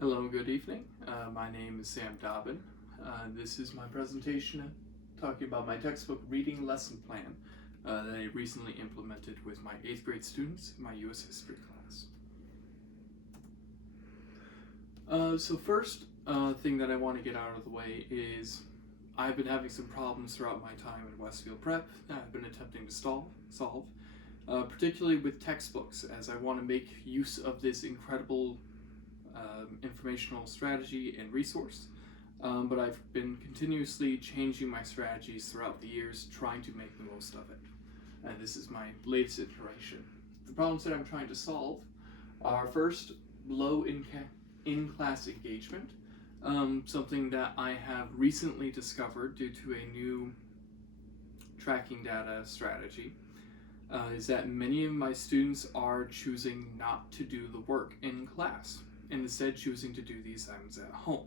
Hello, good evening. My name is Sam Dobbin. This is my presentation talking about my textbook reading lesson plan that I recently implemented with my 8th grade students in my U.S. history class. So first thing that I want to get out of the way is I've been having some problems throughout my time in Westfield Prep that I've been attempting to solve, particularly with textbooks, as I want to make use of this incredible informational strategy and resource, but I've been continuously changing my strategies throughout the years, trying to make the most of it. And this is my latest iteration. The problems that I'm trying to solve are first, low in-class engagement, something that I have recently discovered due to a new tracking data strategy. Is that many of my students are choosing not to do the work in class, and instead choosing to do the assignments at home.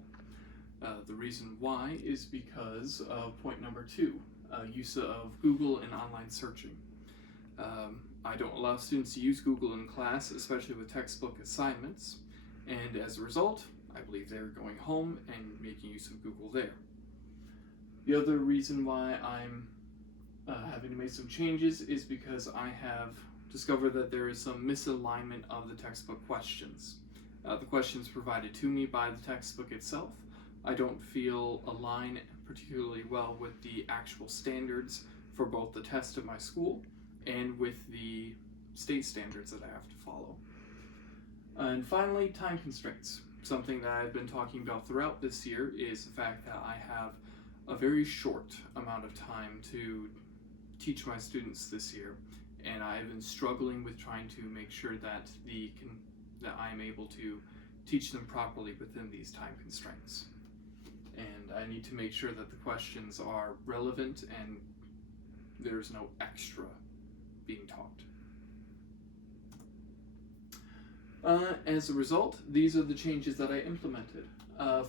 The reason why is because of point number 2, use of Google and online searching. I don't allow students to use Google in class, especially with textbook assignments, and as a result, I believe they're going home and making use of Google there. The other reason why I'm having to make some changes is because I have discovered that there is some misalignment of the textbook questions. The questions provided to me by the textbook itself, I don't feel align particularly well with the actual standards for both the test of my school and with the state standards that I have to follow. And finally, time constraints. Something that I've been talking about throughout this year is the fact that I have a very short amount of time to teach my students this year, and I've been struggling with trying to make sure that I'm able to teach them properly within these time constraints. And I need to make sure that the questions are relevant and there's no extra being taught. As a result, these are the changes that I implemented.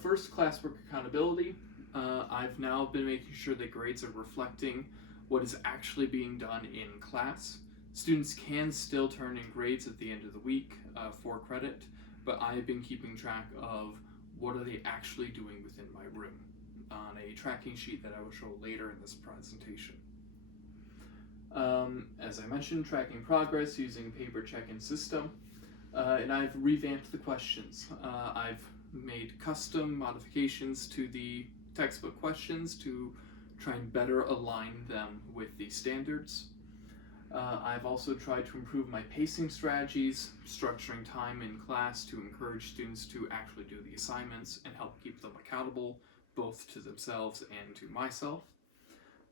First, classwork accountability. I've now been making sure that grades are reflecting what is actually being done in class. Students can still turn in grades at the end of the week for credit, but I've been keeping track of what are they actually doing within my room on a tracking sheet that I will show later in this presentation. As I mentioned, tracking progress using paper check-in system, and I've revamped the questions. I've made custom modifications to the textbook questions to try and better align them with the standards. I've also tried to improve my pacing strategies, structuring time in class to encourage students to actually do the assignments and help keep them accountable both to themselves and to myself.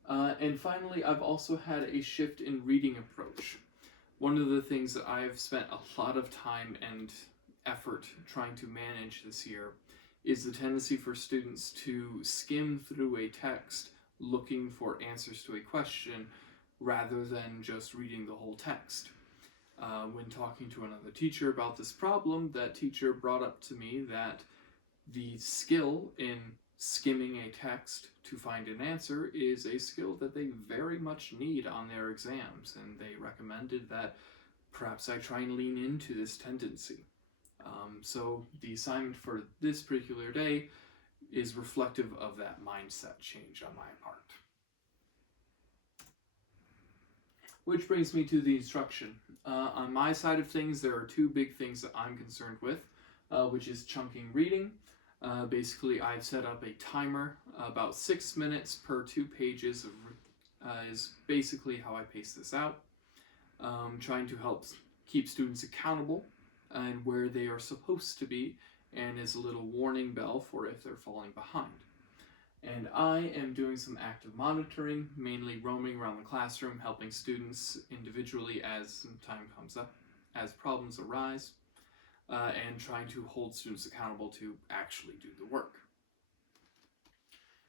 And finally, I've also had a shift in reading approach. One of the things that I've spent a lot of time and effort trying to manage this year is the tendency for students to skim through a text looking for answers to a question rather than just reading the whole text. When talking to another teacher about this problem, that teacher brought up to me that the skill in skimming a text to find an answer is a skill that they very much need on their exams, and they recommended that perhaps I try and lean into this tendency. So the assignment for this particular day is reflective of that mindset change on my part. Which brings me to the instruction. On my side of things, there are 2 big things that I'm concerned with, which is chunking reading. Basically, I've set up a timer, about 6 minutes per 2 pages is basically how I pace this out. Trying to help keep students accountable and where they are supposed to be, and as a little warning bell for if they're falling behind. And I am doing some active monitoring, mainly roaming around the classroom, helping students individually as time comes up, as problems arise, and trying to hold students accountable to actually do the work.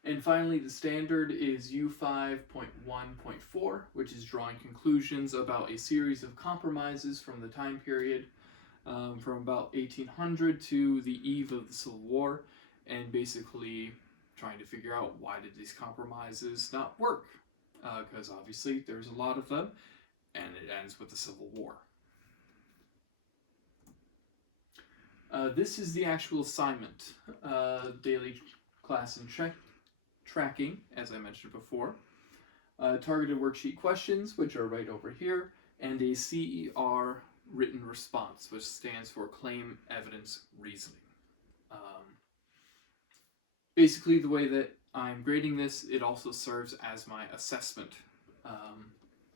And finally, the standard is U5.1.4, which is drawing conclusions about a series of compromises from the time period from about 1800 to the eve of the Civil War, and basically trying to figure out why did these compromises not work, because obviously there's a lot of them, and it ends with the Civil War. This is the actual assignment, daily class and tracking, as I mentioned before. Targeted worksheet questions, which are right over here, and a CER written response, which stands for Claim Evidence Reasoning. Basically, the way that I'm grading this, it also serves as my assessment.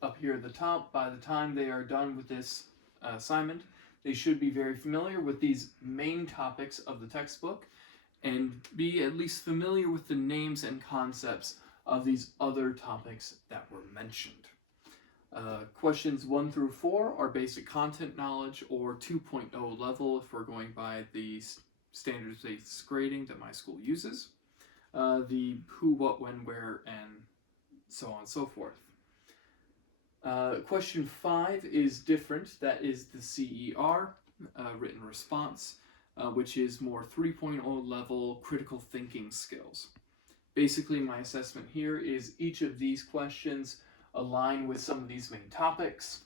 Up here at the top, by the time they are done with this assignment, they should be very familiar with these main topics of the textbook and be at least familiar with the names and concepts of these other topics that were mentioned. Questions 1 through 4 are basic content knowledge, or 2.0 level if we're going by the standards-based grading that my school uses. The who, what, when, where, and so on and so forth. Question 5 is different. That is the CER, written response, which is more 3.0 level critical thinking skills. Basically, my assessment here is each of these questions align with some of these main topics.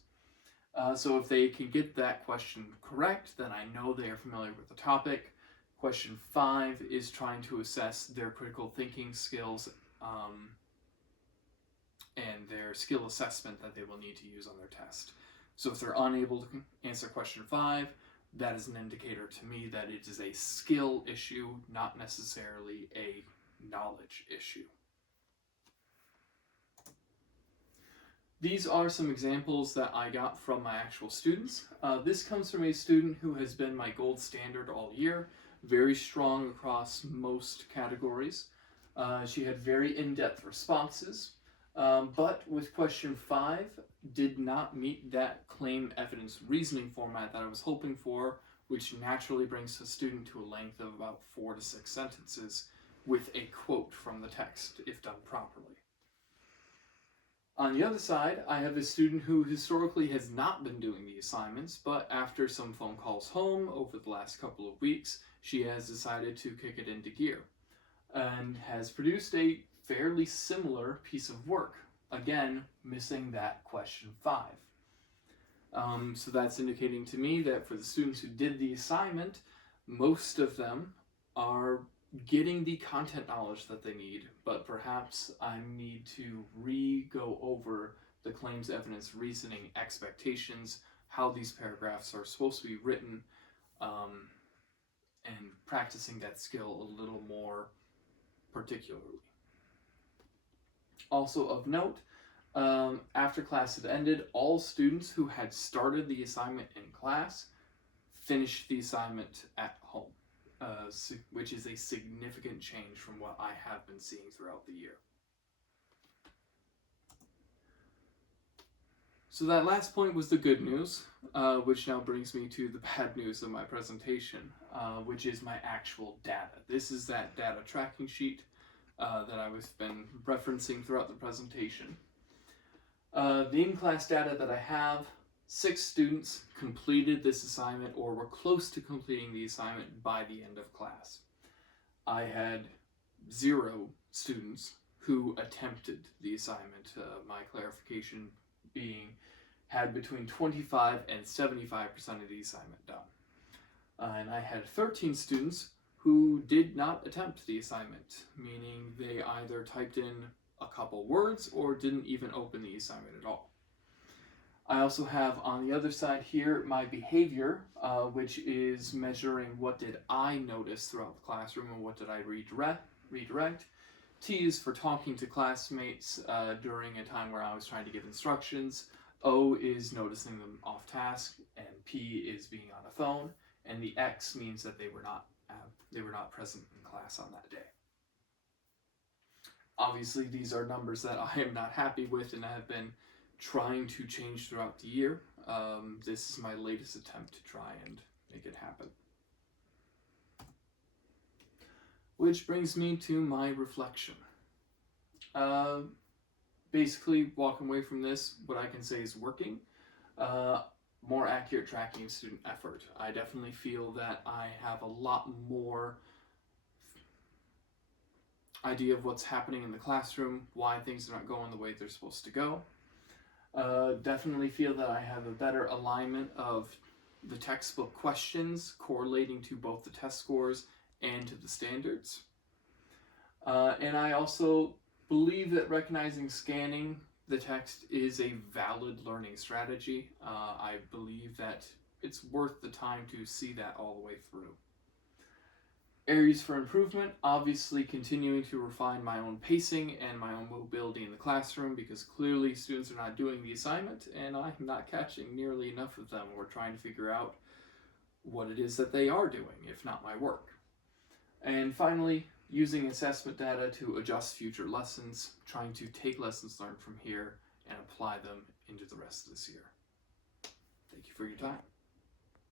So if they can get that question correct, then I know they are familiar with the topic. Question 5 is trying to assess their critical thinking skills and their skill assessment that they will need to use on their test. So if they're unable to answer question 5, that is an indicator to me that it is a skill issue, not necessarily a knowledge issue. These are some examples that I got from my actual students. This comes from a student who has been my gold standard all year, very strong across most categories. She had very in-depth responses, but with question 5, did not meet that claim evidence reasoning format that I was hoping for, which naturally brings a student to a length of about 4 to 6 sentences with a quote from the text, if done properly. On the other side, I have a student who historically has not been doing the assignments, but after some phone calls home over the last couple of weeks, she has decided to kick it into gear and has produced a fairly similar piece of work, again, missing that question 5. So that's indicating to me that for the students who did the assignment, most of them are getting the content knowledge that they need, but perhaps I need to go over the claims evidence reasoning expectations, how these paragraphs are supposed to be written, and practicing that skill a little more particularly. Also of note, after class had ended, all students who had started the assignment in class finished the assignment at home. Which is a significant change from what I have been seeing throughout the year. So that last point was the good news, which now brings me to the bad news of my presentation, which is my actual data. This is that data tracking sheet that I've been referencing throughout the presentation. The in-class data that I have, 6 students completed this assignment or were close to completing the assignment by the end of class. I had 0 students who attempted the assignment, my clarification being had between 25 and 75% of the assignment done. And I had 13 students who did not attempt the assignment, meaning they either typed in a couple words or didn't even open the assignment at all. I also have on the other side here my behavior, which is measuring what did I notice throughout the classroom and what did I redirect. T is for talking to classmates during a time where I was trying to give instructions. O is noticing them off task, and P is being on a phone, and the X means that they were not present in class on that day. Obviously, these are numbers that I am not happy with and I have been trying to change throughout the year. This is my latest attempt to try and make it happen. Which brings me to my reflection. Basically, walking away from this, what I can say is working. More accurate tracking of student effort. I definitely feel that I have a lot more idea of what's happening in the classroom, why things are not going the way they're supposed to go. Definitely feel that I have a better alignment of the textbook questions correlating to both the test scores and to the standards. And I also believe that recognizing scanning the text is a valid learning strategy. I believe that it's worth the time to see that all the way through. Areas for improvement, obviously continuing to refine my own pacing and my own mobility in the classroom, because clearly students are not doing the assignment and I'm not catching nearly enough of them. We're trying to figure out what it is that they are doing, if not my work. And finally, using assessment data to adjust future lessons, trying to take lessons learned from here and apply them into the rest of this year. Thank you for your time.